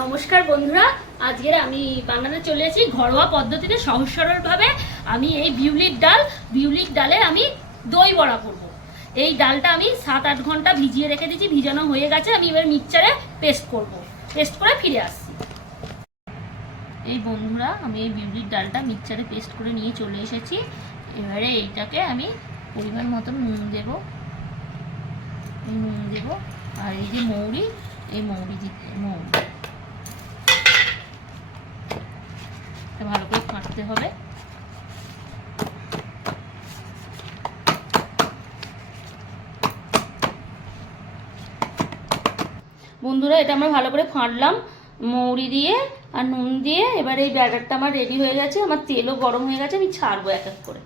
নমস্কার বন্ধুরা, আজকে আমি বানাতে চলে এসেছি ঘরোয়া পদ্ধতিতে সহজ সরলভাবে। আমি এই বিউলির ডাল, বিউলির ডালে আমি দই বড়া করব। এই ডালটা আমি সাত আট ঘণ্টা ভিজিয়ে রেখে দিয়েছি, ভিজানো হয়ে গেছে, আমি এবার মিক্সচারে পেস্ট করব। পেস্ট করে ফিরে আসছি। এই বন্ধুরা, আমি এই বিউলির ডালটা মিক্সচারে পেস্ট করে নিয়ে চলে এসেছি। এবারে এইটাকে আমি পরিমাণ মতো নুন দেবো। নুন দেবো। আর এই যে মৌরি, এই মৌরি মৌরি এটা ভালো করে ফাটতে হবে। বন্ধুরা, এটা আমরা ভালো করে ফাটলাম। মৌরি দিয়ে আর নুন দিয়ে। এবার এই ব্যাটারটা আমার রেডি হয়ে গেছে। আমার তেলও গরম হয়ে গেছে। আমি ছাড়বো এক এক করে।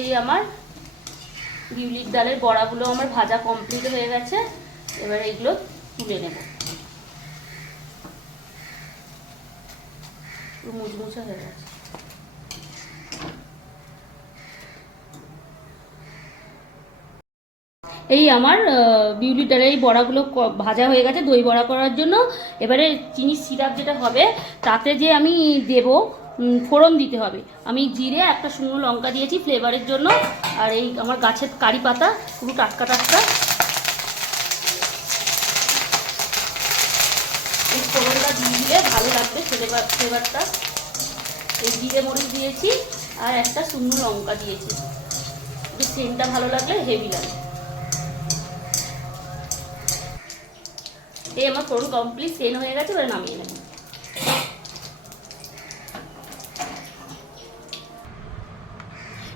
এই আমার বিউলির ডালের বড়াগুলো আমার ভাজা কমপ্লিট হয়ে গেছে। এবার এইগুলো তুলে নেব। মুচমুচে হয়ে গেছে। এই আমার আহ, বিউলি ডালের এই বড়াগুলো ভাজা হয়ে গেছে দই বড়া করার জন্য। এবারে চিনি সিরাপ যেটা হবে তাতে যে আমি দেব ফোড়ন দিতে হবে। আমি জিরে একটা শুকনো লঙ্কা দিয়েছি ফ্লেভারের জন্য। আর এই আমার গাছের কারি পাতা পুরো টাটকা টাটকা। এই ফোড়নটা দিয়ে দিলে ভালো লাগবে ফ্লেভার ফ্লেভারটা এই জিরে মরিচ দিয়েছি আর একটা শুকনো লঙ্কা দিয়েছি। একটু সেন্টটা ভালো লাগলে হেভি লাগে। এই আমার ফোড়ন কমপ্লিট সেন হয়ে গেছে, এবার নামিয়ে নেব।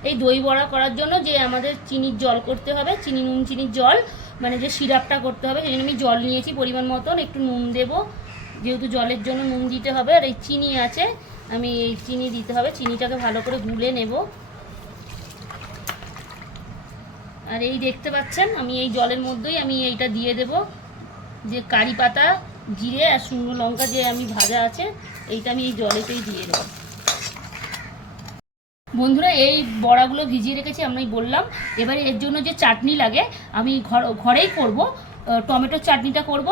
এই দই বড়া করার জন্য যে আমাদের চিনির জল করতে হবে, চিনি, নুন, চিনির জল মানে যে সিরাপটা করতে হবে, সেই আমি জল নিয়েছি পরিমাণ মতন, একটু নুন দেব, যেহেতু জলের জন্য নুন দিতে হবে, আর এই চিনি আছে, আমি এই চিনি দিতে হবে, চিনিটাকে ভালো করে গুলে নেব। আর এই দেখতে পাচ্ছেন, আমি এই জলের মধ্যেই আমি এইটা দিয়ে দেব, যে কারি পাতা, জিরে আর শুকনো লঙ্কা যে আমি ভাজা আছে, এইটা আমি এই জলেতেই দিয়ে দেবো। বন্ধুরা, এই বড়াগুলো ভিজিয়ে রেখেছি আমি বললাম। এবারে এর জন্য যে চাটনি লাগে, আমি ঘর, ঘরেই করব। টমেটোর চাটনিটা করব,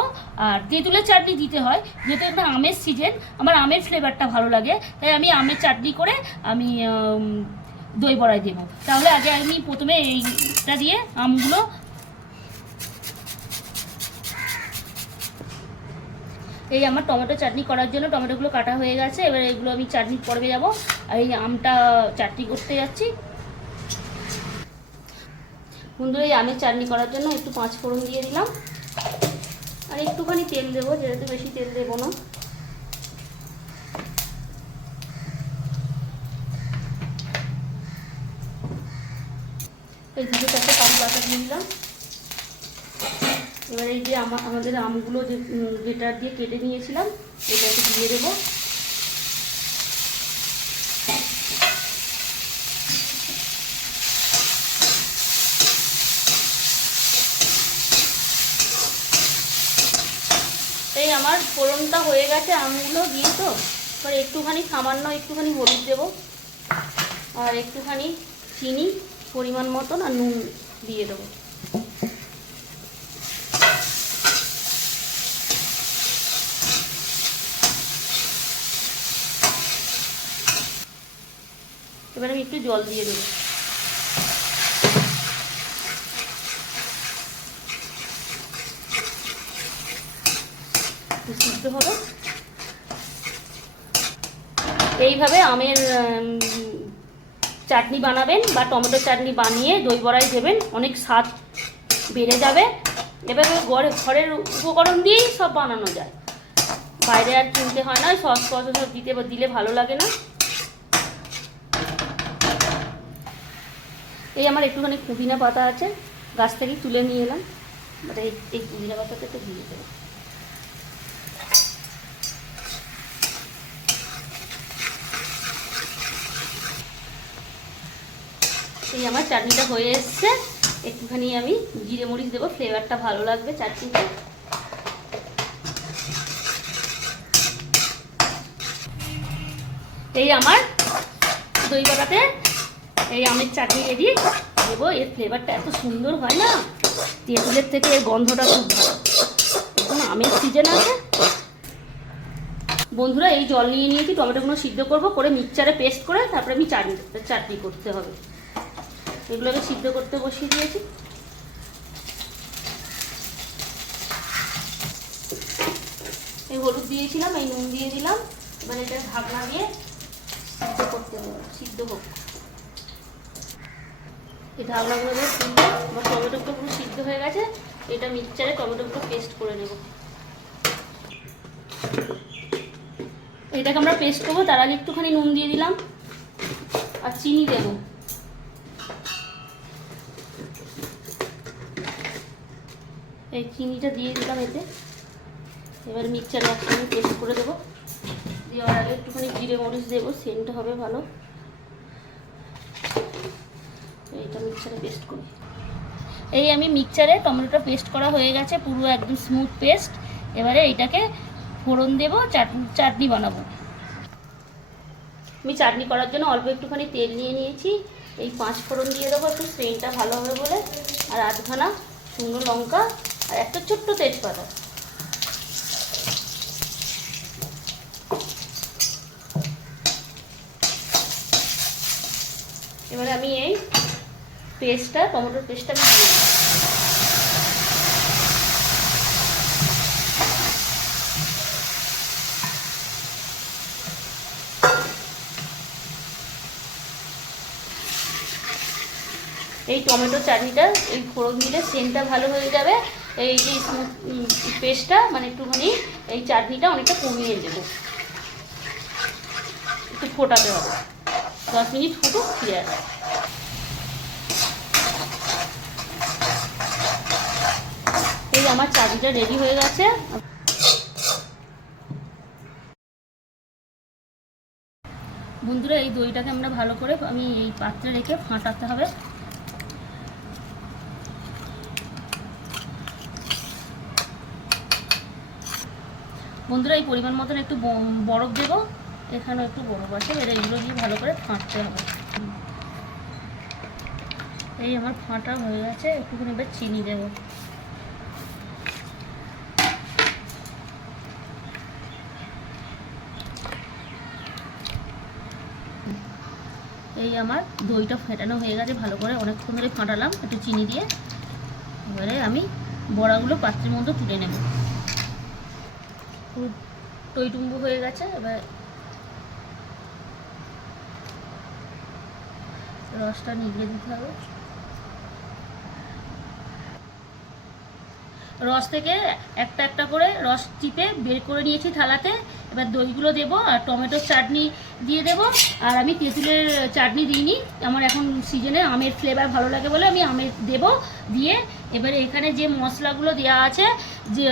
আর তেঁতুলের চাটনি দিতে হয়। যেহেতু একটা আমের সিজন আমার আমের ফ্লেভারটা ভালো লাগে, তাই আমি আমের চাটনি করে আমি দই বড়াই দেবো। তাহলে আগে আমি প্রথমে এইটা দিয়ে আমগুলো এই আমার টমেটো চাটনি করার জন্য টমেটোগুলো কাটা হয়ে গেছে, এবার এগুলো আমি চাটনি পর্বে যাব। আর এই আমটা চাটনি করতে যাচ্ছি। বন্ধুরা এই আমের চাটনি করার জন্য একটু পাঁচ ফোড়ন দিয়ে দিলাম। আর একটুখানি তেল দেবো, যেহেতু বেশি তেল দেবো না। এই দুটো চারটে কারি পাতা দিয়ে দিলাম। এবার এই যে আমা- আমাদের আমগুলো যে যেটা দিয়ে কেটে নিয়েছিলাম, এটাকে দিয়ে দেবো। এই আমার ফোড়নটা হয়ে গেছে আমগুলো দিয়ে তো, এবার একটুখানি সামান্য একটুখানি হলুদ দেবো, আর একটুখানি চিনি পরিমাণ মতন আর নুন দিয়ে দেবো। এবার আমি একটু জল দিয়ে দেবো। সিদ্ধ হবে। এইভাবে আমের চাটনি বানাবেন বা টমেটো চাটনি বানিয়ে দই বড়াই দেবেন, অনেক স্বাদ বেড়ে যাবে। এভাবে ঘরে, ঘরের উপকরণ দিয়েই সব বানানো যায়। বাইরে আর কিনতে হয় না সস ফস সব দিতে দিলে ভালো লাগে না। এই আমার একটুখানি পুদিনা পাতা আছে, গাছ থেকেই তুলে নিয়ে এলাম। মানে এই এই পুদিনা পাতাতে তো দিয়ে দেবো এই আমার চাটনিটা হয়ে এসছে। একটুখানি আমি জিরে মরিচ দেবো, ফ্লেভারটা ভালো লাগবে চাটনিতে। এই আমার দই বাটাতে এই আমের চাটনি রেডি দেবো, এর ফ্লেভারটা এত সুন্দর হয় না? তেঁতুলের থেকে এর গন্ধটা খুব ভালো। এখন আমের সিজন আছে। বন্ধুরা, এই জল নিয়ে নিয়েছি টমেটোগুলো সিদ্ধ করব, করে মিক্সচারে পেস্ট করে তারপরে আমি চাটনি চাটনি করতে হবে। এগুলোকে সিদ্ধ করতে বসিয়ে দিয়েছি। এই হলুদ দিয়েছিলাম, এই নুন দিয়ে দিলাম। এবার এটা ঢাকনা দিয়ে সিদ্ধ করতে হবে, সিদ্ধ হোক এই ঢাকনাগুলো দিয়ে সিদ্ধ আমার টমেটোগুলো পুরো সিদ্ধ হয়ে গেছে, এটা মিক্সচারে টমেটোগুলো পেস্ট করে নেব। এটাকে আমরা পেস্ট করব, তার আগে একটুখানি নুন দিয়ে দিলাম, আর চিনি দেবো। এই চিনিটা দিয়ে দিলাম এতে। এবার মিক্সচারে একসঙ্গে পেস্ট করে দেবো। দেওয়ার আগে একটুখানি জিরে মরিচ দেবো, সেন্টটা হবে ভালো। এইটা মিক্সচারে পেস্ট করি। এই আমি মিক্সচারে টমেটোটা পেস্ট করা হয়ে গেছে, পুরো একদম স্মুথ পেস্ট এবারে এইটাকে ফোড়ন দেবো চাটনি চাটনি বানাবো। আমি চাটনি করার জন্য অল্প একটুখানি তেল নিয়ে নিয়েছি। এই পাঁচ ফোড়ন দিয়ে দেবো একটু স্প্রেনটা ভালো হবে বলে। আর আধখানা শুকনো লঙ্কা আর একটা ছোট্ট তেজপাতা এবারে আমি এই পেস্টটা, টমেটোর পেস্টটা আমি দিয়ে। এই টমেটো চাটনিটা, এই ফোড়ন দিলে সেন্টটা ভালো হয়ে যাবে। এই যে স্মুথ পেস্টটা মানে একটুখানি এই চাটনিটা অনেকটা কমিয়ে দেবো। একটু ফোটাতে হবে। দশ মিনিট ফুটুক, ফিরে আসবে। আমার চাটনিটা রেডি হয়ে গেছে। বন্ধুরা, এই দইটাকে আমরা ভালো করে আমি এই পাত্রে রেখে ফাটাতে হবে। বন্ধুরা, এই পরিমাণ মতন একটু বরফ দেবো। এখানেও একটু বরফ আছে, এবার এগুলো দিয়ে ভালো করে ফাঁটতে হবে। এই আমার ফাঁটা হয়ে গেছে, একটুখানি এবার চিনি দেবো। এই আমার দইটা ফেটানো হয়ে গেছে, ভালো করে অনেকক্ষণ ধরে ফাটালাম, একটু চিনি দিয়ে। এবারে আমি বড়াগুলো পাত্রের মধ্যে তুলে নেব। টইটুম্বু হয়ে গেছে, এবার রসটা নিগড়ে দিতে হবে। রস থেকে একটা একটা করে রস চিপে বের করে নিয়েছি থালাতে। এবার দইগুলো দেবো আর টমেটোর চাটনি দিয়ে দেবো। আর আমি তেঁতুলের চাটনি দিইনি। আমার এখন সিজনে আমের ফ্লেভার ভালো লাগে বলে আমি আমের দেবো দিয়ে এবারে এখানে যে মশলাগুলো দেওয়া আছে, যে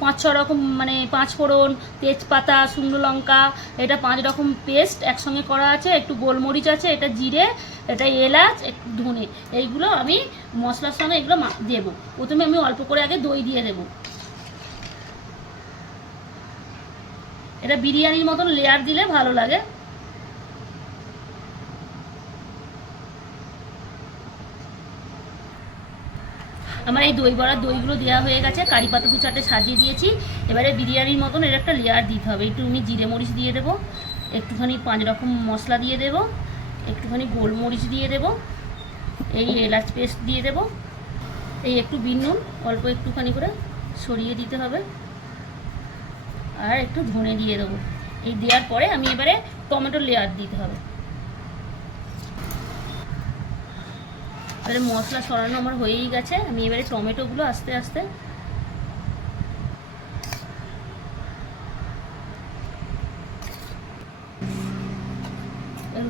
পাঁচ ছ রকম মানে পাঁচ ফোড়ন, তেজপাতা, শুকনো লঙ্কা, এটা পাঁচ রকম পেস্ট একসঙ্গে করা আছে, একটু গোলমরিচ আছে, এটা জিরে, এটা এলাচ একটু ধনে, এইগুলো আমি মশলার সঙ্গে এগুলো দেবো। প্রথমে আমি অল্প করে আগে দই দিয়ে দেবো। এটা বিরিয়ানির মতন লেয়ার দিলে ভালো লাগে। আমার এই দই বড়ার দইগুলো দেওয়া হয়ে গেছে, কারি পাতা দু চারটে সাজিয়ে দিয়েছি। এবারে বিরিয়ানির মতন এর একটা লেয়ার দিতে হবে। একটু আমি জিরে মরিচ দিয়ে দেবো, একটুখানি পাঁচ রকম মশলা দিয়ে দেবো, একটুখানি গোলমরিচ দিয়ে দেবো, এই এলাচ পেস্ট দিয়ে দেবো, এই একটু বিন নুন, অল্প একটুখানি করে সরিয়ে দিতে হবে। আর একটু ধনে দিয়ে দেবো। এই দেওয়ার পরে আমি এবারে টমেটো লেয়ার দিতে হবে। এবারে মশলা সরানো আমার হয়েই গেছে। আমি এবারে টমেটোগুলো আস্তে আস্তে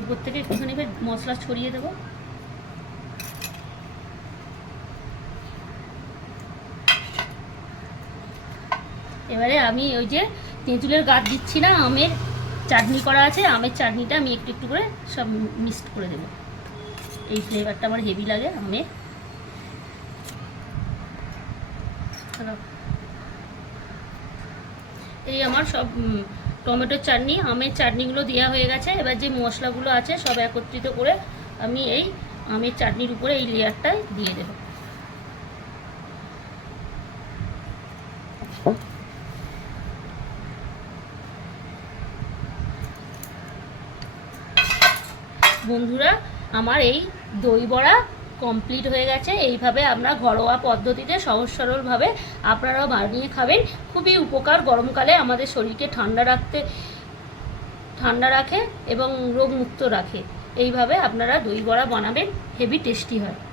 উপর থেকে একটুখানি মশলা ছড়িয়ে দেবো। এবারে আমি ওই যে তেঁতুলের গাছ দিচ্ছি না, আমের চাটনি করা আছে। আমের চাটনিটা আমি একটু একটু করে সব মিক্সড করে দেবো। এই ফ্লেভারটা আমার হেভি লাগে আমের এই আমার সব টমেটোর চাটনি, আমের চাটনিগুলো দেওয়া হয়ে গেছে। এবার যে মশলাগুলো আছে সব একত্রিত করে আমি এই আমের চাটনির উপরে এই লেয়ারটায় দিয়ে দেবো। বন্ধুরা আমার এই দই বড়া কমপ্লিট হয়ে গেছে। এইভাবে আমরা ঘরোয়া পদ্ধতিতে সহজ সরলভাবে আপনারাও বানিয়ে খাবেন। খুবই উপকার গরমকালে আমাদের শরীরকে ঠান্ডা রাখতে, ঠান্ডা রাখে এবং রোগমুক্ত রাখে। এইভাবে আপনারা দই বড়া বানাবেন, হেভি টেস্টি হয়।